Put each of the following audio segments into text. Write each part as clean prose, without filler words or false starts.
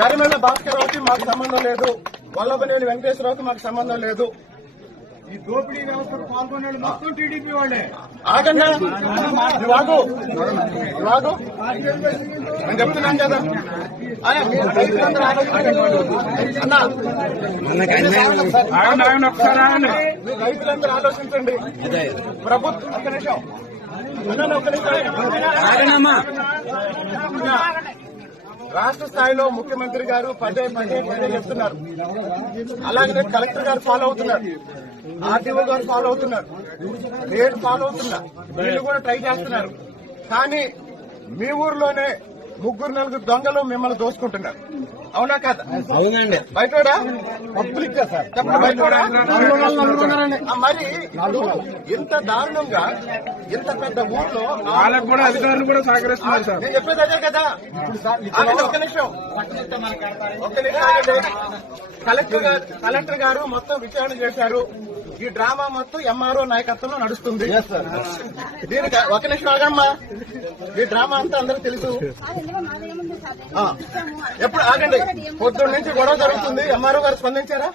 గరిమెళ్ళ భాస్కర్రావుకి మాకు సంబంధం లేదు, వల్లభనేని వెంకటేశ్వరరావుకి మాకు సంబంధం లేదు. ఈ దోపిడీ వ్యవస్థకు పాల్గొనే మొత్తం టీడీపీ వాళ్ళే. ఆగండి, రాదు నేను చెప్తున్నాను కదా మీరు రైతులందరూ మీరు రైతులందరూ ఆలోచించండి. ప్రభుత్వం ఒక్క నిమిషం రాష్ట్ర స్థాయిలో ముఖ్యమంత్రి గారు పదే చెప్తున్నారు, అలాగే కలెక్టర్ గారు ఫాలో అవుతున్నారు, ఆర్టీఓ గారు ఫాలో అవుతున్నారు, రేట్ ఫాలో అవుతున్నారు, వీళ్ళు కూడా ట్రై చేస్తున్నారు. కానీ మీ ఊర్లోనే 3-4 దొంగలు మిమ్మల్ని దోసుకుంటున్నారు. అవునా కాదా? అవునండి. బయటోడా పబ్లిక్ గా సార్ బయటోడా మరి ఇంత దారుణంగా ఇంత పెద్ద ఊర్లో వాళ్ళకు కూడా అధికారులు కూడా సహకరిస్తున్నారు సార్. నేను చెప్పేది అదే కదా. ఒక్క నిమిషం కలెక్టర్ గారు మొత్తం విచారణ చేశారు. ఈ డ్రామా మొత్తం ఎంఆర్ఓ నాయకత్వంలో నడుస్తుంది. దీనికి ఒక నిమిషం ఆగమ్మా. ఈ డ్రామా అంతా అందరికి తెలుసు. ఎప్పుడు ఆగండి, పొద్దున్న నుంచి గొడవ జరుగుతుంది. ఎంఆర్ఓ గారు స్పందించారా?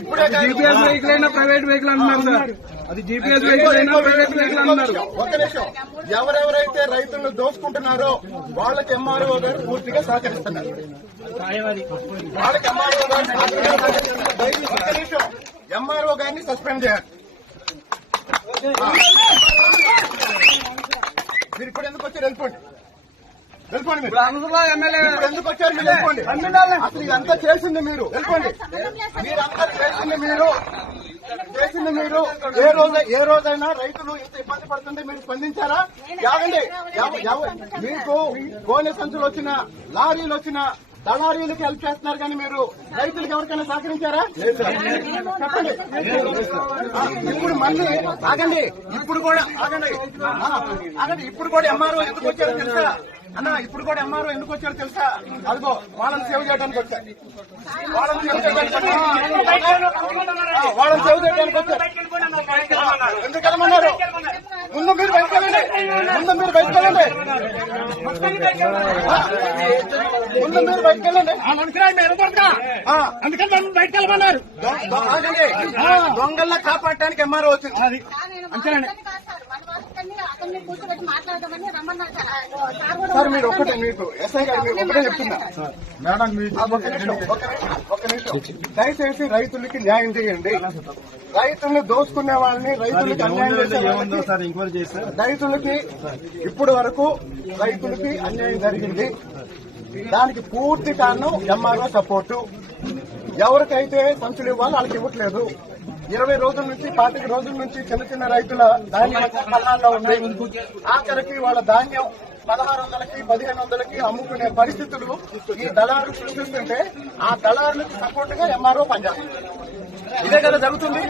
ఇప్పుడే జీపీఎస్ వెహికల్ అయినా ప్రైవేట్ వెహికల్ అంటున్నారు సార్. అది జీపీఎస్ వెహికల్ అయినా ప్రైవేట్ వెహికల్ అంటున్నారు. ఒక్క నిమిషం, ఎవరెవరైతే రైతులను దోచుకుంటున్నారో వాళ్ళకి ఎంఆర్ఓ గారు పూర్తిగా సహకరిస్తున్నారు. వాళ్ళకి ఎంఆర్ఓ గారు ఒక్క నిమిషం, ఎంఆర్ఓ గారిని సస్పెండ్ చేయాలి. మీరు ఇప్పుడు ఎందుకు వచ్చారు? వెళ్ళిపోండి. మీరు ఎందుకు వచ్చారు? మీరు వెళ్ళిపోండి. అసలు ఇదంతా చేసింది మీరు. వెళ్ళిపోండి. మీరంతా చేసింది మీరు. ఏ రోజైనా రైతులు ఇంత ఇబ్బంది పడుతుంటే మీరు స్పందించారా? యాగండి. మీకు గోనె సంచులు వచ్చిన, లారీలు వచ్చిన దళారీలకు హెల్ప్ చేస్తున్నారు, కానీ మీరు రైతులకు ఎవరికైనా సహకరించారా? చెప్పండి. ఇప్పుడు మళ్ళీ ఆగండి. ఇప్పుడు కూడా ఎంఆర్ఓ ఎందుకు వచ్చారో తెలుసా అన్న? ఇప్పుడు కూడా ఎంఆర్ఓ ఎందుకు వచ్చారో తెలుసా? అదిగో వాళ్ళని సేవ్ చేయడానికి వచ్చారు. ఎందుకు వెళ్ళమన్నారు? ముందు మీరు బయటకు వెళ్ళండి. ముందు మీరు బయటకు వెళ్ళండి. అందుకని బయటకు వెళ్ళమన్నారు. దొంగల్ని కాపాడటానికి ఎంఆర్ఓ వచ్చింది. అంతేనండి సార్. మీరు మీకు ఎస్ఐ గారు మీరు ఒకటే చెప్తున్నా మేడం, ఒక నిమిషం దయచేసి రైతులకి న్యాయం చేయండి. రైతుల్ని దోసుకునే వాళ్ళని, రైతులకి అన్యాయం చేసే రైతులకి ఇప్పటి వరకు రైతులకి అన్యాయం జరిగింది. దానికి పూర్తి కారణం ఎంఆర్ఓ సపోర్టు. ఎవరికైతే సంచులు ఇవ్వాలో వాళ్ళకి ఇవ్వట్లేదు. 20 రోజుల నుంచి 25 రోజుల నుంచి చిన్న రైతుల ధాన్యం కళ్ళాల్లో ఉంది. ఆఖరికి వాళ్ళ ధాన్యం 1600కి 1500కి అమ్ముకునే పరిస్థితులు ఈ దళారులు సృష్టిస్తుంటే ఆ దళారులకు సపోర్ట్ గా ఎంఆర్ఓ పనిచేస్తుంది. ఇదే కదా జరుగుతుంది.